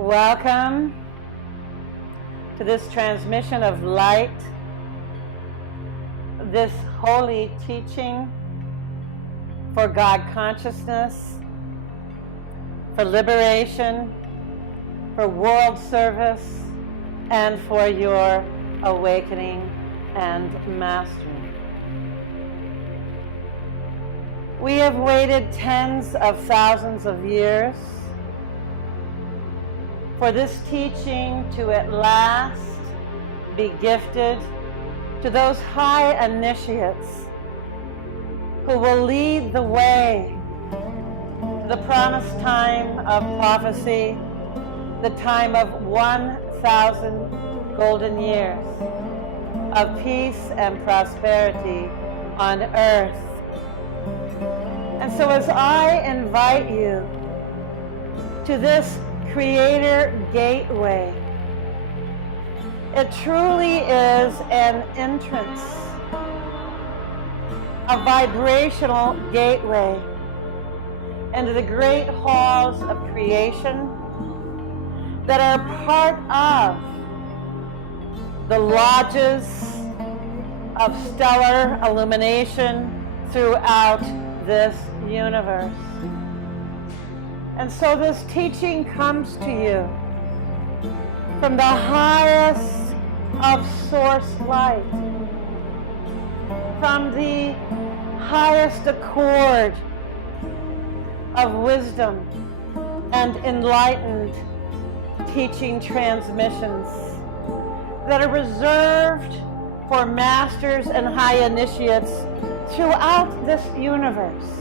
Welcome to this transmission of light, this holy teaching for God consciousness, for liberation, for world service, and for your awakening and mastery. We have waited tens of thousands of years for this teaching to at last be gifted to those high initiates who will lead the way to the promised time of prophecy, the time of 1,000 golden years of peace and prosperity on earth. And so as I invite you to this Creator Gateway, it truly is an entrance, a vibrational gateway into the great halls of creation that are part of the lodges of stellar illumination throughout this universe. And so this teaching comes to you from the highest of source light, from the highest accord of wisdom and enlightened teaching transmissions that are reserved for masters and high initiates throughout this universe.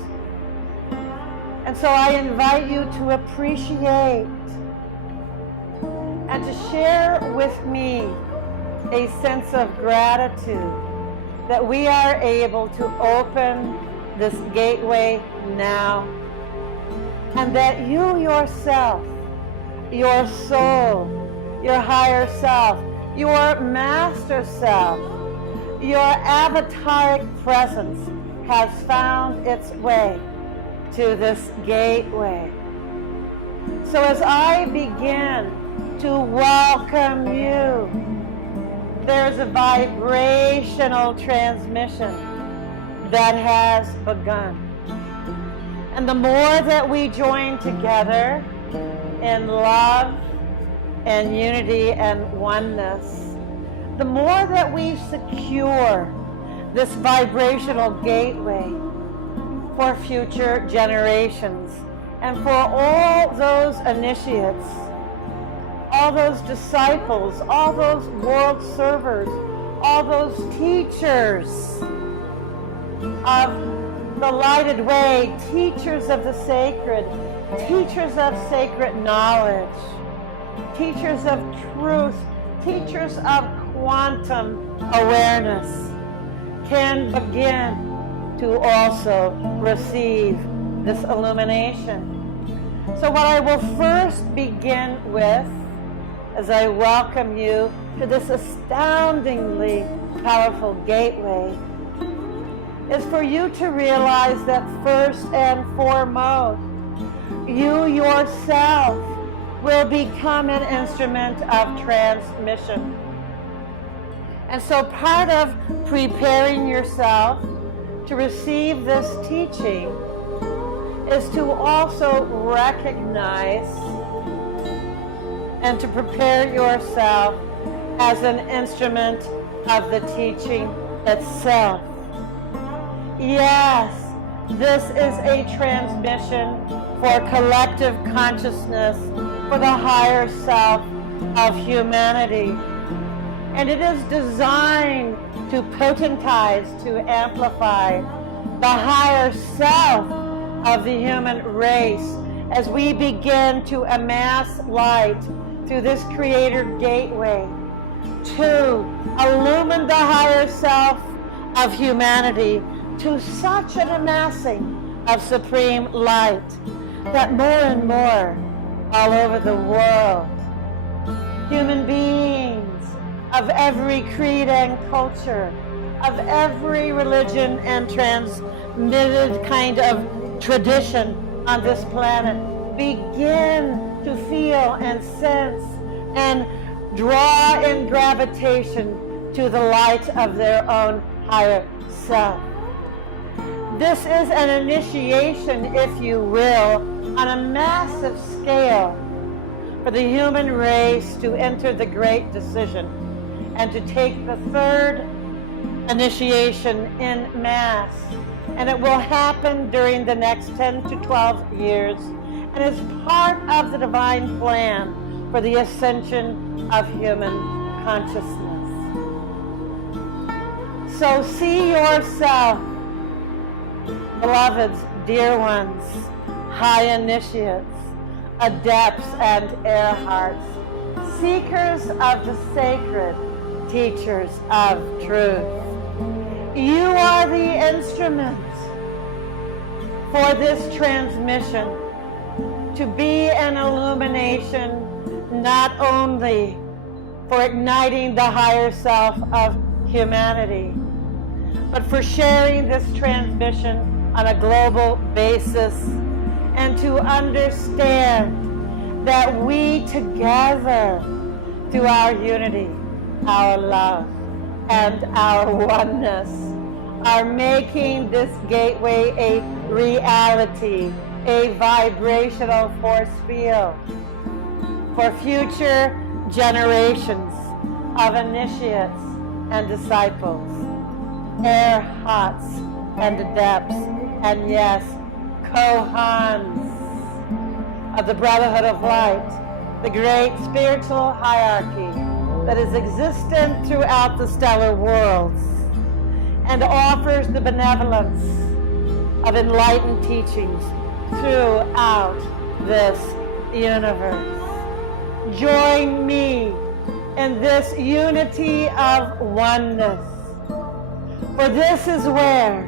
And so I invite you to appreciate and to share with me a sense of gratitude that we are able to open this gateway now, and that you yourself, your soul, your higher self, your master self, your avataric presence has found its way to this gateway. So as I begin to welcome you, there's a vibrational transmission that has begun. And the more that we join together in love and unity and oneness, the more that we secure this vibrational gateway for future generations and for all those initiates, all those disciples, all those world servers, all those teachers of the lighted way, teachers of the sacred, teachers of sacred knowledge, teachers of truth, teachers of quantum awareness can begin to also receive this illumination. So what I will first begin with, as I welcome you to this astoundingly powerful gateway, is for you to realize that first and foremost, you yourself will become an instrument of transmission. And so part of preparing yourself to receive this teaching is to also recognize and to prepare yourself as an instrument of the teaching itself. Yes, this is a transmission for collective consciousness, for the higher self of humanity. And it is designed to potentize, to amplify the higher self of the human race as we begin to amass light through this Creator Gateway to illumine the higher self of humanity to such an amassing of supreme light that more and more all over the world, human beings of every creed and culture, of every religion and transmitted kind of tradition on this planet begin to feel and sense and draw in gravitation to the light of their own higher self. This is an initiation, if you will, on a massive scale for the human race to enter the great decision and to take the third initiation in mass. And it will happen during the next 10 to 12 years and is part of the divine plan for the ascension of human consciousness. So see yourself, beloveds, dear ones, high initiates, adepts and air hearts, seekers of the sacred, teachers of truth. You are the instrument for this transmission to be an illumination not only for igniting the higher self of humanity, but for sharing this transmission on a global basis and to understand that we together, through our unity, our love, and our oneness, are making this gateway a reality, a vibrational force field for future generations of initiates and disciples, air hearts and adepts, and yes, Kohans of the Brotherhood of Light, the great spiritual hierarchy that is existent throughout the stellar worlds and offers the benevolence of enlightened teachings throughout this universe. Join me in this unity of oneness, for this is where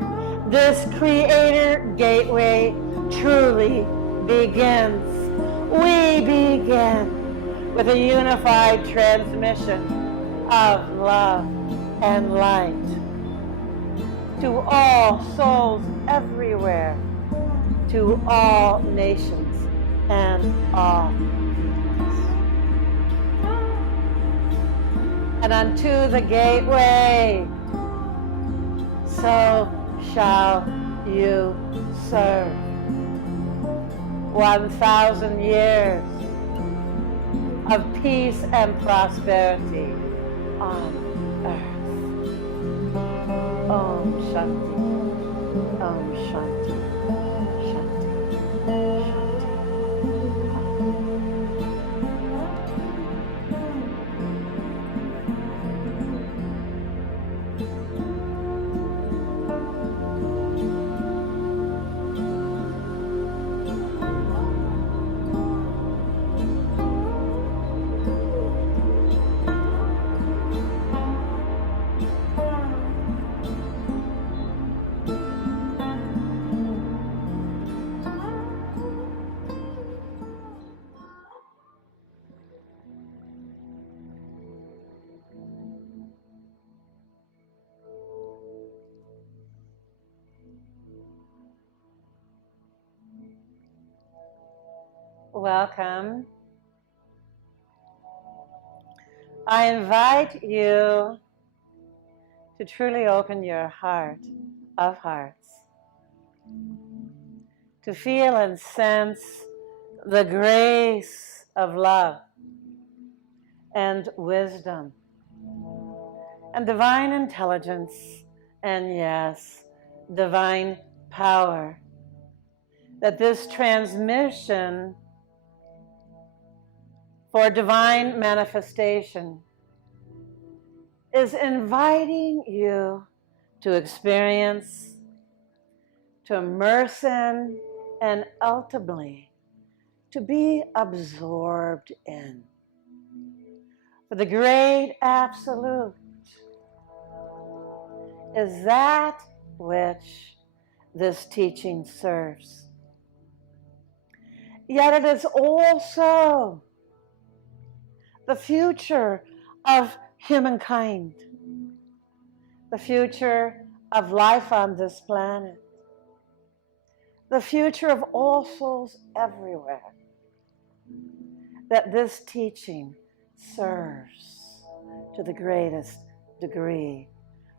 this Creator Gateway truly begins. We begin with a unified transmission of love and light to all souls everywhere, to all nations and all peoples. And unto the gateway, so shall you serve. 1,000 years of peace and prosperity on earth. Om Shanti. Om Shanti. Shanti. Shanti. Welcome. I invite you to truly open your heart of hearts, to feel and sense the grace of love and wisdom and divine intelligence and, yes, divine power that this transmission for divine manifestation is inviting you to experience, to immerse in, and ultimately to be absorbed in. For the great absolute is that which this teaching serves. Yet it is also the future of humankind, the future of life on this planet, the future of all souls everywhere. that this teaching serves to the greatest degree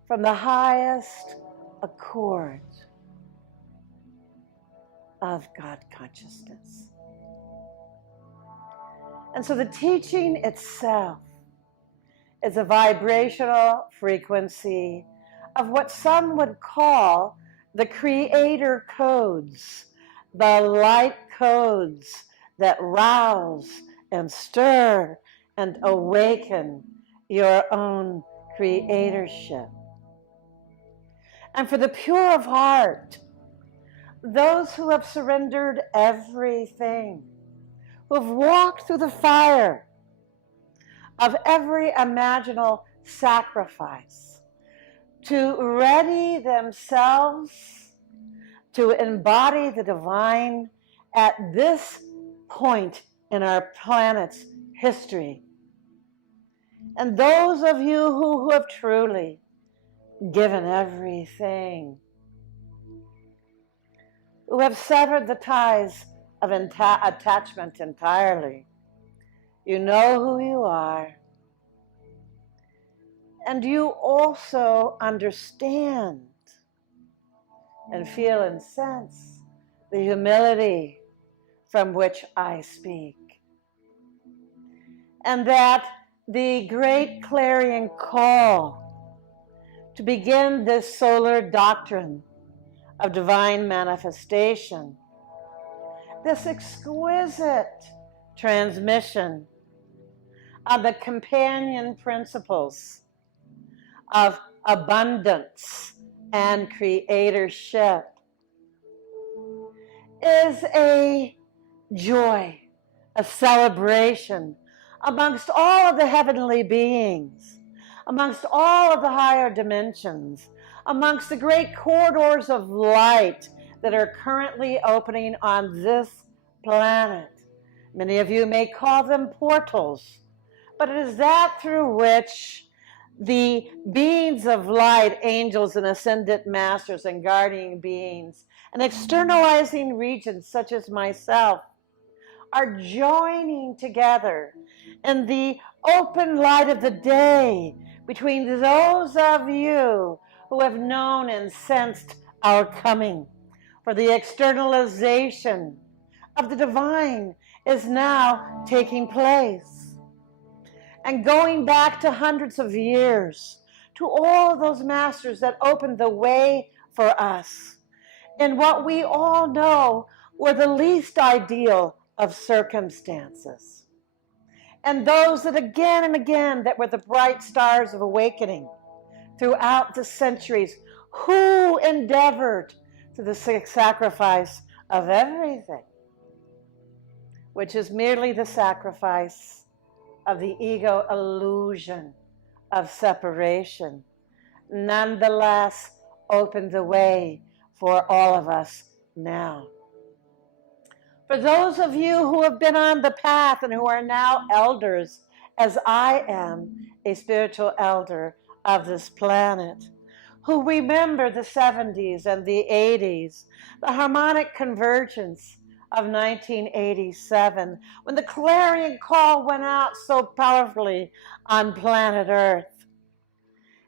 from the highest accord of God consciousness. And so the teaching itself is a vibrational frequency of what some would call the creator codes, the light codes that rouse and stir and awaken your own creatorship. And for the pure of heart, those who have surrendered everything, who have walked through the fire of every imaginable sacrifice to ready themselves to embody the divine at this point in our planet's history. And those of you who have truly given everything, who have severed the ties of attachment entirely, you know who you are. And you also understand and feel and sense the humility from which I speak. And that the great clarion call to begin this solar doctrine of divine manifestation, this exquisite transmission of the companion principles of abundance and creatorship, is a joy, a celebration amongst all of the heavenly beings, amongst all of the higher dimensions, amongst the great corridors of light that are currently opening on this planet. Many of you may call them portals, but it is that through which the beings of light, angels and ascended masters and guardian beings, and externalizing regions such as myself, are joining together in the open light of the day between those of you who have known and sensed our coming. For the externalization of the divine is now taking place. And going back to hundreds of years, to all those masters that opened the way for us in what we all know were the least ideal of circumstances. And those that again and again that were the bright stars of awakening throughout the centuries, who endeavored to the sacrifice of everything, which is merely the sacrifice of the ego illusion of separation, nonetheless opened the way for all of us now. For those of you who have been on the path and who are now elders, as I am a spiritual elder of this planet, who remember the 70s and the 80s, the harmonic convergence of 1987, when the clarion call went out so powerfully on planet Earth.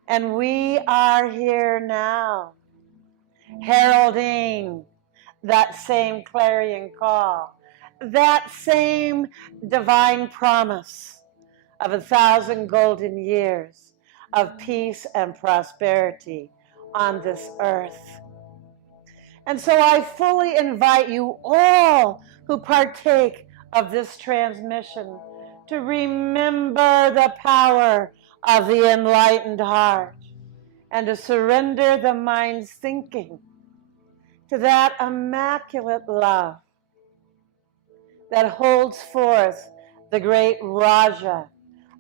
And we are here now, heralding that same clarion call, that same divine promise of 1,000 golden years of peace and prosperity on this earth. And so I fully invite you all who partake of this transmission to remember the power of the enlightened heart and to surrender the mind's thinking to that immaculate love that holds forth the great Raja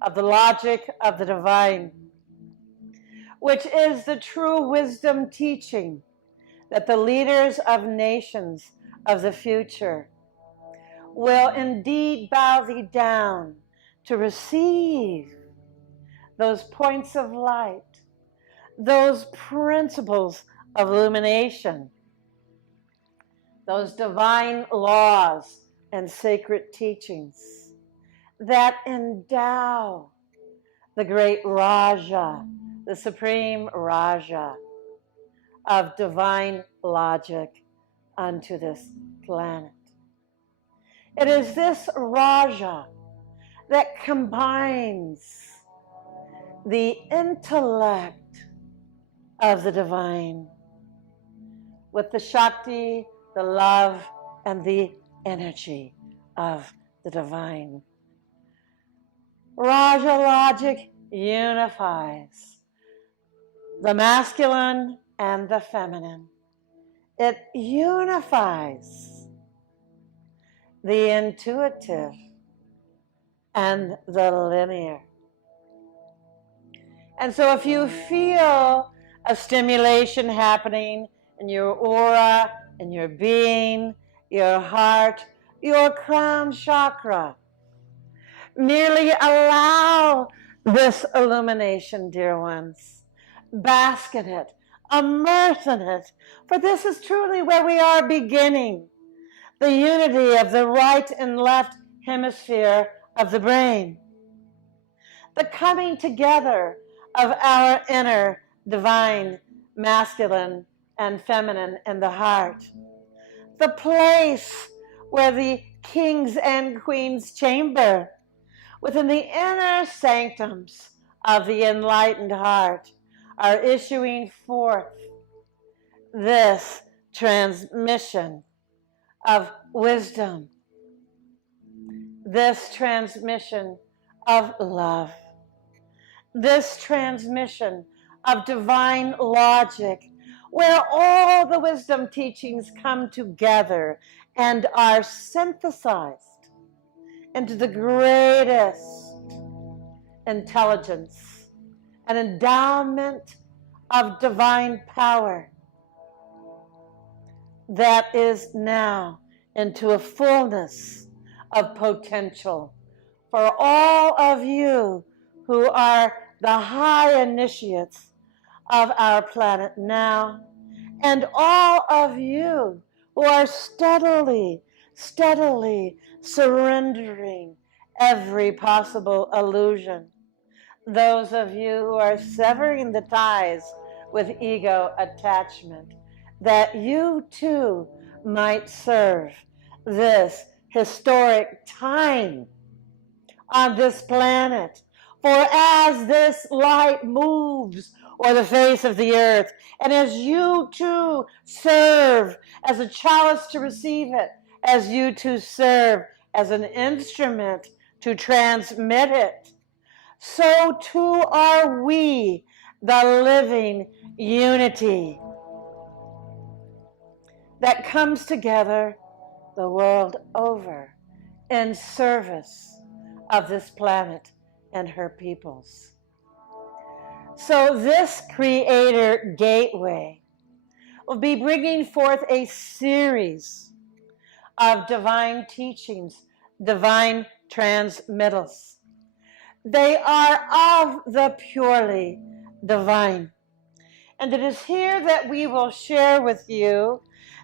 of the logic of the divine, which is the true wisdom teaching that the leaders of nations of the future will indeed bow thee down to receive those points of light, those principles of illumination, those divine laws and sacred teachings that endow the great Raja, the supreme Raja of divine logic unto this planet. It is this Raja that combines the intellect of the divine with the Shakti, the love, and the energy of the divine. Raja logic unifies the masculine and the feminine. It unifies the intuitive and the linear. And so if you feel a stimulation happening in your aura, in your being, your heart, your crown chakra, merely allow this illumination, dear ones. Bask in it, immerse in it, for this is truly where we are beginning the unity of the right and left hemisphere of the brain, the coming together of our inner divine masculine and feminine in the heart, the place where the kings and queens chamber within the inner sanctums of the enlightened heart are issuing forth this transmission of wisdom, this transmission of love, this transmission of divine logic, where all the wisdom teachings come together and are synthesized into the greatest intelligence and endowment of divine power that is now into a fullness of potential for all of you who are the high initiates of our planet now, and all of you who are steadily surrendering every possible illusion. Those of you who are severing the ties with ego attachment, that you too might serve this historic time on this planet. For as this light moves o'er the face of the earth, and as you too serve as a chalice to receive it, as you too serve as an instrument to transmit it, so too are we, the living unity that comes together the world over in service of this planet and her peoples. So this Creator Gateway will be bringing forth a series of divine teachings, divine transmittals. They are of the purely divine. And it is here that we will share with you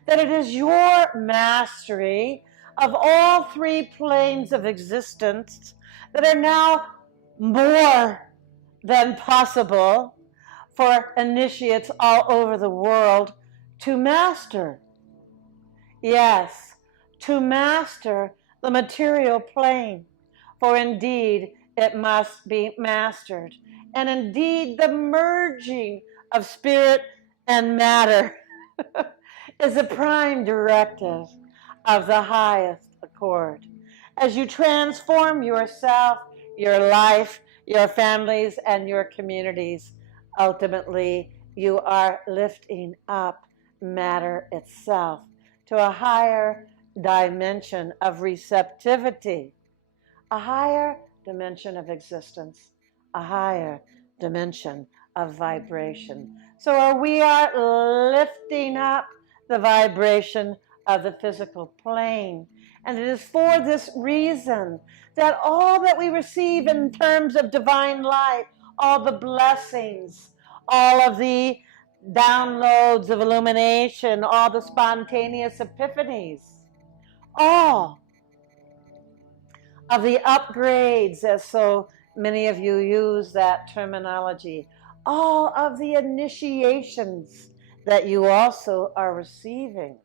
that it is your mastery of all three planes of existence that are now more than possible for initiates all over the world to master. Yes, to master the material plane, for indeed it must be mastered. And indeed the merging of spirit and matter is a prime directive of the highest accord. As you transform yourself, your life, your families, and your communities, ultimately you are lifting up matter itself to a higher dimension of receptivity, a higher dimension of existence, a higher dimension of vibration. So we are lifting up the vibration of the physical plane. And it is for this reason that all that we receive in terms of divine light, all the blessings, all of the downloads of illumination, all the spontaneous epiphanies, all of the upgrades, as so many of you use that terminology, all of the initiations that you also are receiving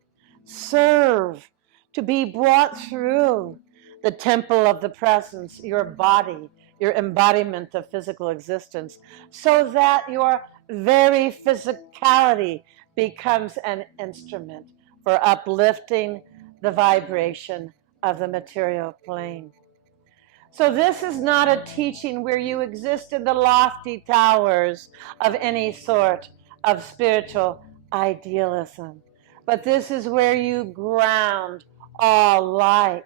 serve to be brought through the temple of the presence, your body, your embodiment of physical existence, so that your very physicality becomes an instrument for uplifting the vibration of the material plane. So this is not a teaching where you exist in the lofty towers of any sort of spiritual idealism, but this is where you ground all light.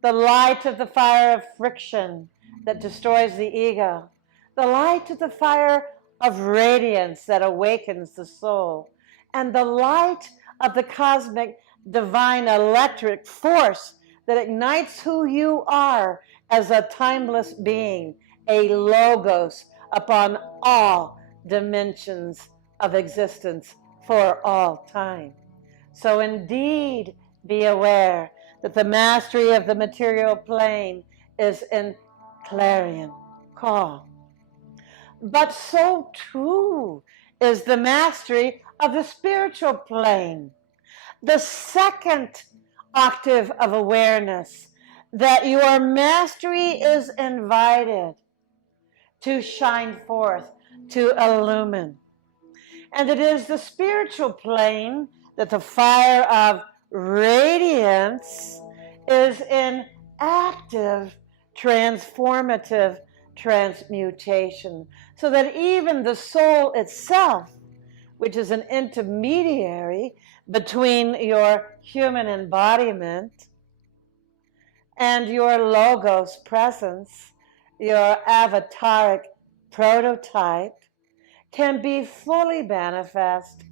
The light of the fire of friction that destroys the ego. The light of the fire of radiance that awakens the soul. And the light of the cosmic divine electric force that ignites who you are as a timeless being, a logos upon all dimensions of existence for all time. So indeed, be aware that the mastery of the material plane is in clarion call. But so too is the mastery of the spiritual plane, the second octave of awareness, that your mastery is invited to shine forth, to illumine. And it is the spiritual plane that the fire of radiance is in active, transformative transmutation, so that even the soul itself, which is an intermediary between your human embodiment and your logos presence, your avataric prototype, can be fully manifest,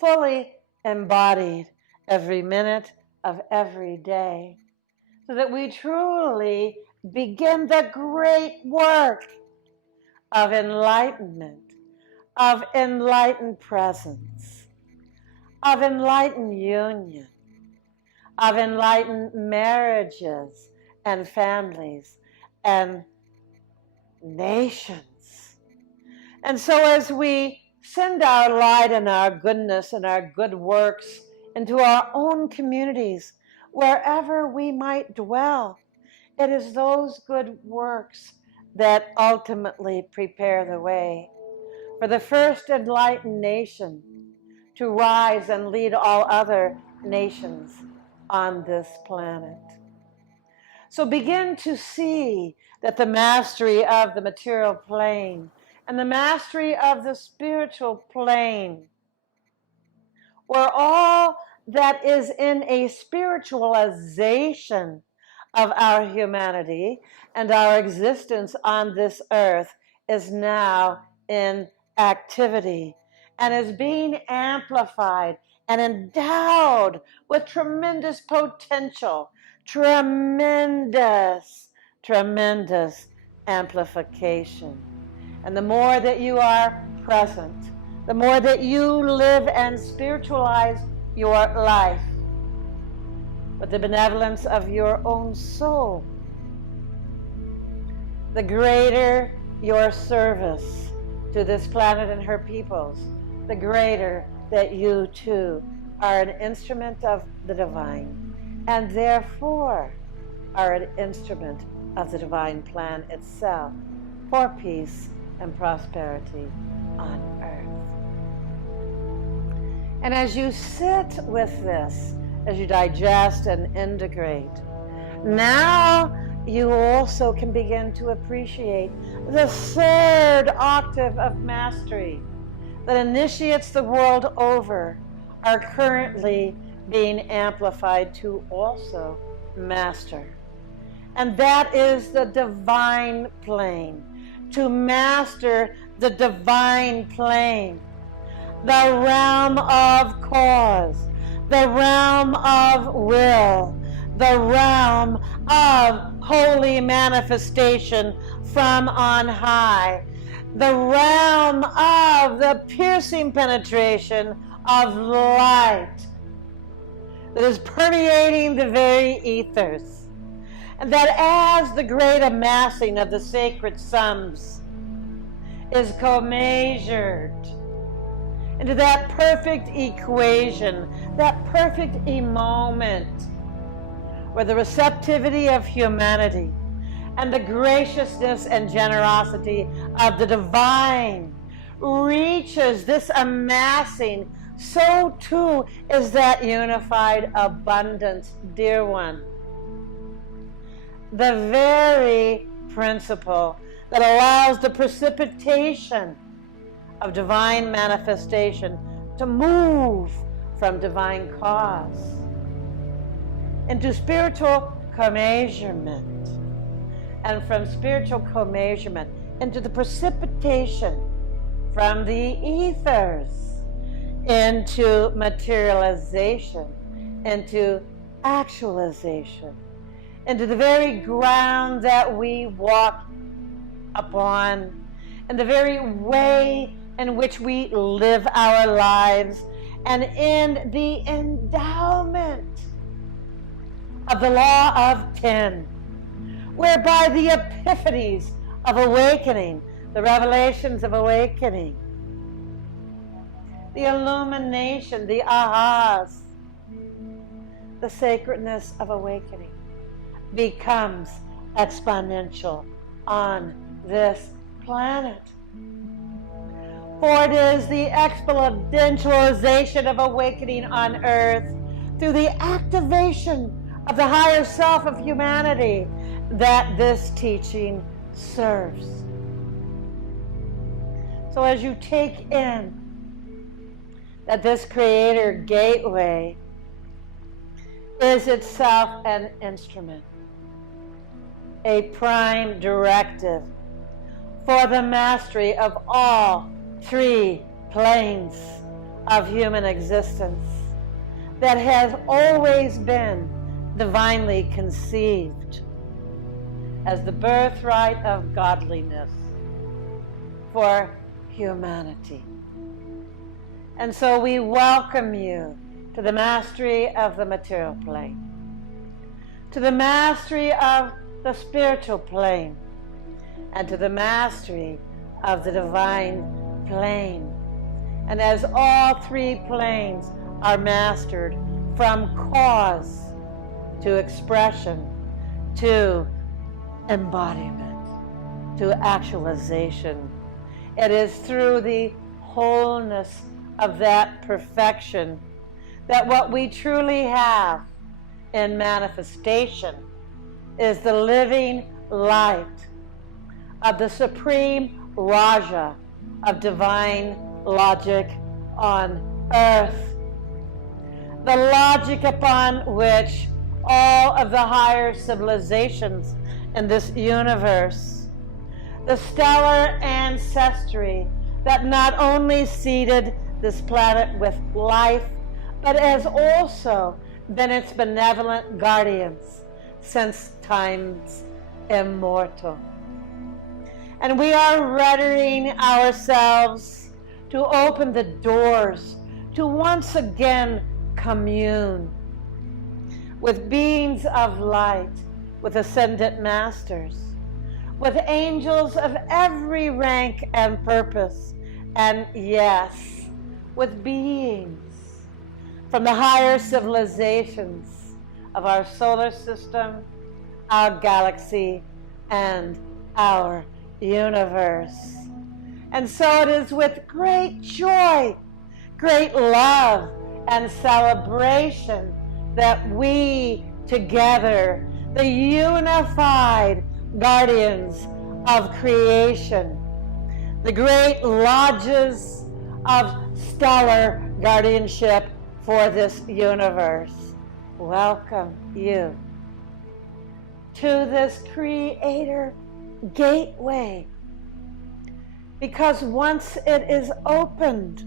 fully embodied every minute of every day, so that we truly begin the great work of enlightenment, of enlightened presence, of enlightened union, of enlightened marriages and families and nations. And so as we send our light and our goodness and our good works into our own communities, wherever we might dwell, it is those good works that ultimately prepare the way for the first enlightened nation to rise and lead all other nations on this planet. So begin to see that the mastery of the material plane and the mastery of the spiritual plane, where all that is in a spiritualization of our humanity and our existence on this earth is now in activity and is being amplified and endowed with tremendous potential, tremendous amplification. And the more that you are present, the more that you live and spiritualize your life with the benevolence of your own soul, the greater your service to this planet and her peoples, the greater that you too are an instrument of the divine, and therefore are an instrument of the divine plan itself for peace and prosperity on earth. And as you sit with this, as you digest and integrate, now you also can begin to appreciate the third octave of mastery that initiates the world over are currently being amplified to also master. And that is the divine plane. To master the divine plane, the realm of cause, the realm of will, the realm of holy manifestation from on high, the realm of the piercing penetration of light that is permeating the very ethers. And that as the great amassing of the sacred sums is co-measured into that perfect equation, that perfect moment, where the receptivity of humanity and the graciousness and generosity of the divine reaches this amassing, so too is that unified abundance, dear one. The very principle that allows the precipitation of divine manifestation to move from divine cause into spiritual commeasurement, and from spiritual commeasurement into the precipitation from the ethers into materialization, into actualization, into the very ground that we walk upon, and the very way in which we live our lives, and in the endowment of the law of 10, whereby the epiphanies of awakening, the revelations of awakening, the illumination, the ahas, the sacredness of awakening becomes exponential on this planet. For it is the exponentialization of awakening on earth through the activation of the higher self of humanity that this teaching serves. So as you take in that this Creator gateway is itself an instrument, a prime directive for the mastery of all 3 planes of human existence that has always been divinely conceived as the birthright of godliness for humanity. And so we welcome you to the mastery of the material plane, to the mastery of the spiritual plane, and to the mastery of the divine plane. And as all 3 planes are mastered, from cause to expression to embodiment to actualization, it is through the wholeness of that perfection that what we truly have in manifestation is the living light of the supreme Raja of divine logic on earth, the logic upon which all of the higher civilizations in this universe, the stellar ancestry that not only seeded this planet with life, but has also been its benevolent guardians since times immortal. And we are readying ourselves to open the doors to once again commune with beings of light, with ascendant masters, with angels of every rank and purpose, and yes, with beings from the higher civilizations of our solar system, our galaxy, and our universe. And so it is with great joy, great love, and celebration that we together, the unified guardians of creation, the great lodges of stellar guardianship for this universe, welcome you to this Creator gateway. Because once it is opened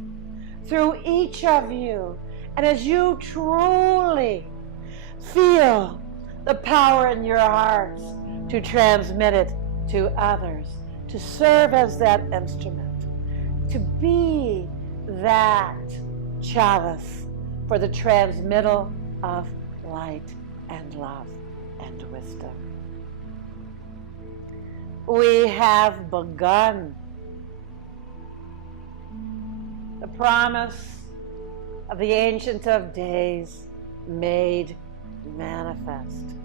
through each of you, and as you truly feel the power in your hearts to transmit it to others, to serve as that instrument, to be that chalice for the transmittal of light and love. and wisdom. We have begun. The promise of the Ancient of Days made manifest.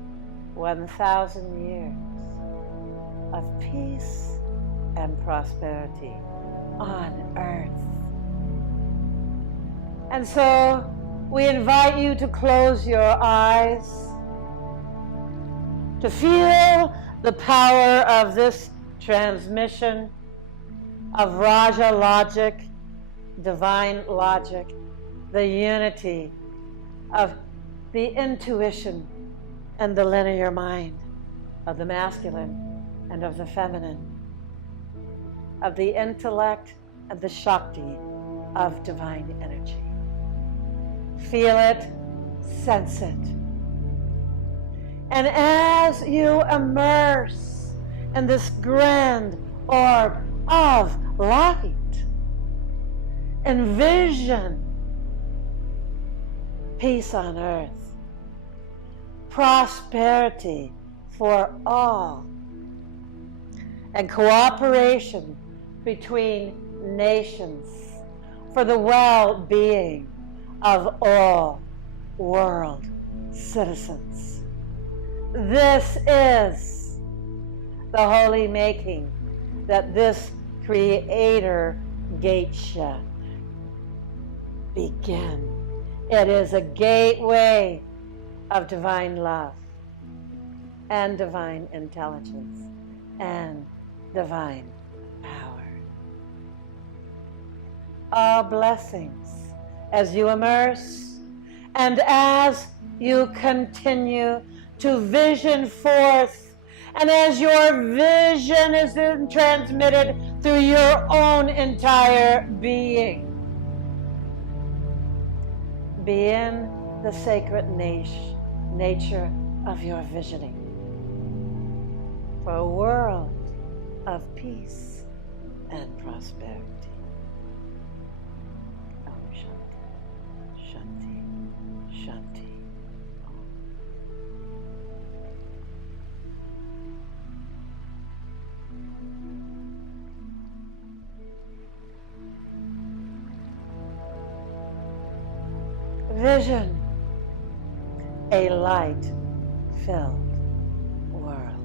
1,000 years of peace and prosperity on earth. And so we invite you to close your eyes, to feel the power of this transmission of Raja logic, divine logic, the unity of the intuition and the linear mind, of the masculine and of the feminine, of the intellect and the Shakti of divine energy. Feel it, sense it. And as you immerse in this grand orb of light, envision peace on earth, prosperity for all, and cooperation between nations for the well-being of all world citizens. This is the holy making that this Creator Gatesha begin. It is a gateway of divine love and divine intelligence and divine power. All blessings as you immerse and as you continue to vision forth, and as your vision is then transmitted through your own entire being. Be in the sacred nature of your visioning for a world of peace and prosperity. Om Shanti, Shanti, Shanti. Vision a light-filled world.